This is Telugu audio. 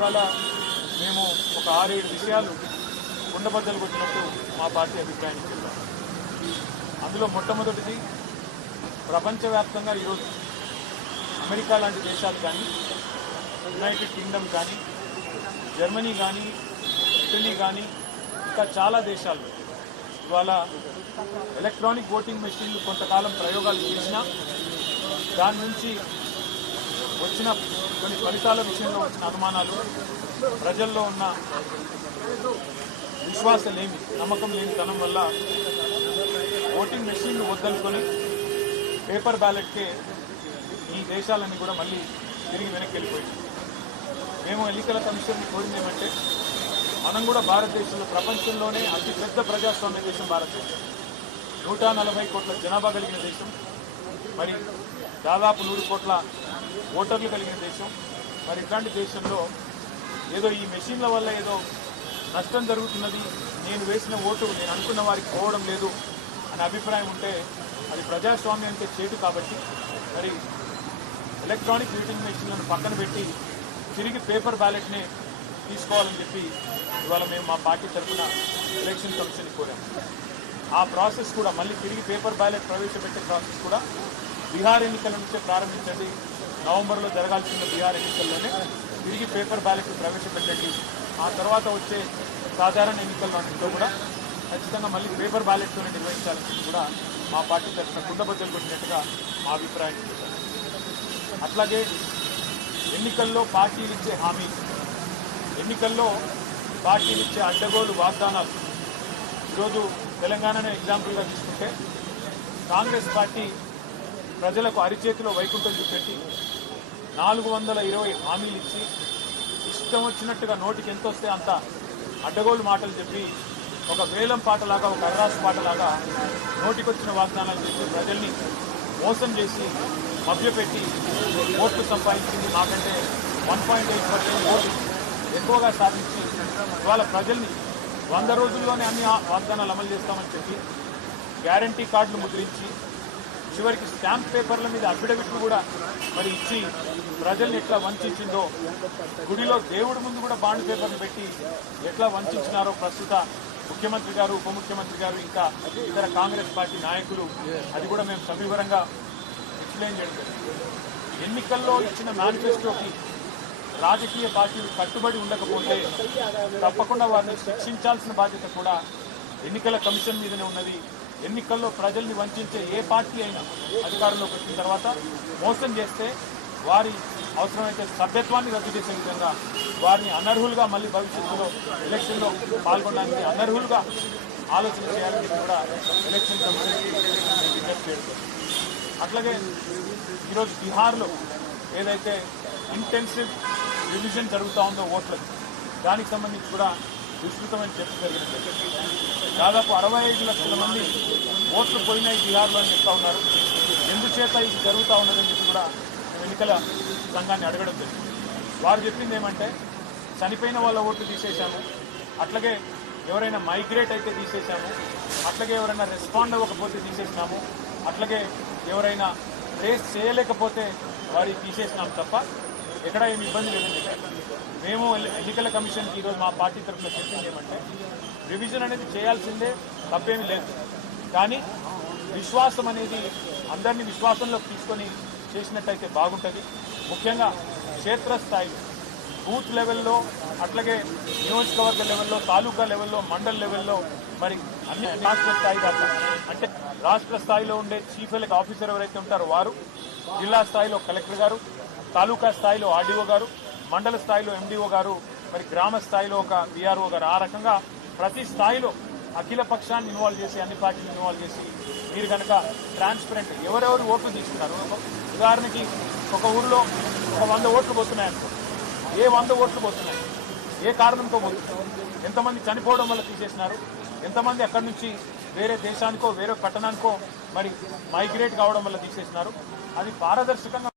ఇవాళ మేము ఒక 6-7 విషయాలు కుండబద్దలు కొట్టినట్టు మా పార్టీ అభిప్రాయాన్ని చెప్పాం. అందులో మొట్టమొదటిది, ప్రపంచవ్యాప్తంగా ఈరోజు అమెరికా లాంటి దేశాలు కానీ, యునైటెడ్ కింగ్డమ్ కానీ, జర్మనీ కానీ, ఇటలీ కానీ, ఇంకా చాలా దేశాలు ఇవాళ ఎలక్ట్రానిక్ ఓటింగ్ మెషిన్లు కొంతకాలం ప్రయోగాలు చేసినా దాని నుంచి వచ్చిన కొన్ని ఫలితాల విషయంలో వచ్చిన అనుమానాలు, ప్రజల్లో ఉన్న విశ్వాసలేమి, నమ్మకం లేని తనం వల్ల ఓటింగ్ మెషిన్లు వద్దనుకొని పేపర్ బ్యాలెట్కే ఈ దేశాలన్నీ కూడా మళ్ళీ తిరిగి వెనక్కి వెళ్ళిపోయింది. మేము ఎన్నికల కమిషన్ కోరింది ఏమంటే, మనం కూడా భారతదేశంలో ప్రపంచంలోనే అతిపెద్ద ప్రజాస్వామ్య దేశం భారతదేశం, 140 కోట్ల జనాభా కలిగిన దేశం, మరి దాదాపు 100 కోట్ల ఓటర్లు కలిగిన దేశం. మరి ఇట్లాంటి దేశంలో ఏదో ఈ మెషిన్ల వల్ల ఏదో నష్టం జరుగుతున్నది, నేను వేసిన ఓటు నేను అనుకున్న వారికి పోవడం లేదు అనే అభిప్రాయం ఉంటే అది ప్రజాస్వామ్యానికి చేటు. కాబట్టి మరి ఎలక్ట్రానిక్ ఓటింగ్ మెషిన్లను పక్కన పెట్టి తిరిగి పేపర్ బ్యాలెట్నే తీసుకోవాలని చెప్పి ఇవాళ మేము మా పార్టీ తరఫున ఎలక్షన్ కమిషన్ కోరాము. ఆ ప్రాసెస్ కూడా మళ్ళీ తిరిగి పేపర్ బ్యాలెట్ ప్రవేశపెట్టే ప్రాసెస్ కూడా బీహార్ ఎన్నికల నుంచే ప్రారంభించండి, నవంబర్లో జరగాల్సిన బీహార్ ఎన్నికల్లోనే తిరిగి పేపర్ బ్యాలెట్ ప్రవేశపెట్టండి, ఆ తర్వాత వచ్చే సాధారణ ఎన్నికల్లో కూడా ఖచ్చితంగా మళ్ళీ పేపర్ బ్యాలెట్తోనే నిర్వహించాలని చెప్పి కూడా మా పార్టీ తరఫున కుండబద్దలు కొట్టినట్టుగా మా అభిప్రాయం చెప్పారు. అట్లాగే ఎన్నికల్లో పార్టీలు ఇచ్చే హామీ, ఎన్నికల్లో పార్టీలు ఇచ్చే అడ్డగోలు వాగ్దానాలు, ఈరోజు తెలంగాణను ఎగ్జాంపుల్గా తీసుకుంటే కాంగ్రెస్ పార్టీ ప్రజలకు అరిచేతిలో వైకుంఠం చూపెట్టి 420 హామీలు ఇచ్చి ఇష్టం వచ్చినట్టుగా నోటికి ఎంత వస్తే అంత అడ్డగోలు మాటలు చెప్పి ఒక వేలం పాటలాగా, ఒక అర్రాసు పాటలాగా నోటికొచ్చిన వాగ్దానాలు చెప్పి ప్రజల్ని మోసం చేసి మభ్యపెట్టి ఓట్లు సంపాదించింది. మాకంటే 1.8% ఓట్లు ఎక్కువగా సాధించి ఇవాళ ప్రజల్ని 100 రోజుల్లోనే అన్ని వాగ్దానాలు అమలు చేస్తామని చెప్పి గ్యారంటీ కార్డులు ముద్రించి చివరికి స్టాంప్ పేపర్ల మీద అఫిడవిట్లు కూడా మరి ఇచ్చి ప్రజల్ని ఎట్లా వంచిందో, గుడిలో దేవుడి ముందు కూడా బాండ్ పేపర్లు పెట్టి ఎట్లా వంచినారో ప్రస్తుత ముఖ్యమంత్రి గారు, ఉప ముఖ్యమంత్రి గారు, ఇంకా ఇతర కాంగ్రెస్ పార్టీ నాయకులు, అది కూడా మేము సవివరంగా ఎక్స్ప్లెయిన్ చేయడం జరిగింది. ఎన్నికల్లో ఇచ్చిన మేనిఫెస్టోకి రాజకీయ పార్టీలు కట్టుబడి ఉండకపోతే తప్పకుండా వారిని శిక్షించాల్సిన బాధ్యత కూడా ఎన్నికల కమిషన్ మీదనే ఉన్నది. ఎన్నికల్లో ప్రజల్ని వంచే ఏ పార్టీ అయినా అధికారంలోకి వచ్చిన తర్వాత మోసం చేస్తే వారి అవసరమైతే సభ్యత్వాన్ని రద్దు చేసే విధంగా వారిని అనర్హులుగా మళ్ళీ భవిష్యత్తులో ఎలక్షన్లో పాల్గొనడానికి అనర్హులుగా ఆలోచన చేయాలని కూడా ఎలక్షన్ కమిషన్కి విజ్ఞప్తి చేయడం. అట్లాగే ఈరోజు బీహార్లో ఏదైతే ఇంటెన్సివ్ రివిజన్ జరుగుతూ ఉందో ఓట్లకి, దానికి సంబంధించి కూడా విస్తృతమైన చర్చ జరిగినట్టు దాదాపు 65 లక్షల మంది ఓట్లు పోయినాయి బీహార్లో అని చెప్తా ఉన్నారు. ఎందుచేత ఇది జరుగుతూ ఉన్నదని చెప్పి కూడా ఎన్నికల సంఘాన్ని అడగడం జరిగింది. వారు చెప్పింది ఏమంటే, చనిపోయిన వాళ్ళ ఓట్లు తీసేశాము, అట్లాగే ఎవరైనా మైగ్రేట్ అయితే తీసేశాము, అట్లాగే ఎవరైనా రెస్పాండ్ అవ్వకపోతే తీసేసినాము, అట్లాగే ఎవరైనా ట్రేస్ చేయలేకపోతే వారి తీసేసినాము తప్ప ఎక్కడ ఏమి ఇబ్బంది లేదని చెప్పారు. మేము ఎన్నికల కమిషన్కి ఈరోజు మా పార్టీ తరఫున చెప్పింది ఏమంటే, రివిజన్ అనేది చేయాల్సిందే, తప్పేమీ లేదు, కానీ విశ్వాసం అనేది అందరినీ విశ్వాసంలోకి తీసుకొని చేసినట్టయితే బాగుంటుంది. ముఖ్యంగా క్షేత్రస్థాయి, బూత్ లెవెల్లో, అట్లాగే నియోజకవర్గ లెవెల్లో, తాలూకా లెవెల్లో, మండల్ లెవెల్లో, మరి అన్ని రాష్ట్ర స్థాయి దాకా, అంటే రాష్ట్ర స్థాయిలో ఉండే చీఫ్ ఎలక్ట్ ఆఫీసర్ ఎవరైతే ఉంటారో వారు, జిల్లా స్థాయిలో కలెక్టర్ గారు, తాలూకా స్థాయిలో ఆర్డీఓ గారు, మండల స్థాయిలో ఎండిఓ గారు, మరి గ్రామ స్థాయిలో ఒక విఆర్ఓ గారు, ఆ రకంగా ప్రతి స్థాయిలో అఖిల పక్షాన్ని ఇన్వాల్వ్ చేసి, అన్ని పార్టీలు ఇన్వాల్వ్ చేసి మీరు కనుక ట్రాన్స్పరెంట్ ఎవరెవరు ఓట్లు తీసుకున్నారు, ఉదాహరణకి ఒక ఊరిలో ఒక 100 ఓట్లు పోతున్నాయనుకో, ఏ 100 ఓట్లు పోతున్నాయి, ఏ కారణంతో పోతున్నాయి, ఎంతమంది చనిపోవడం వల్ల తీసేసినారు, ఎంతమంది అక్కడి నుంచి వేరే దేశానికో వేరే పట్టణానికో మరి మైగ్రేట్ కావడం వల్ల తీసేసినారు, అది పారదర్శకంగా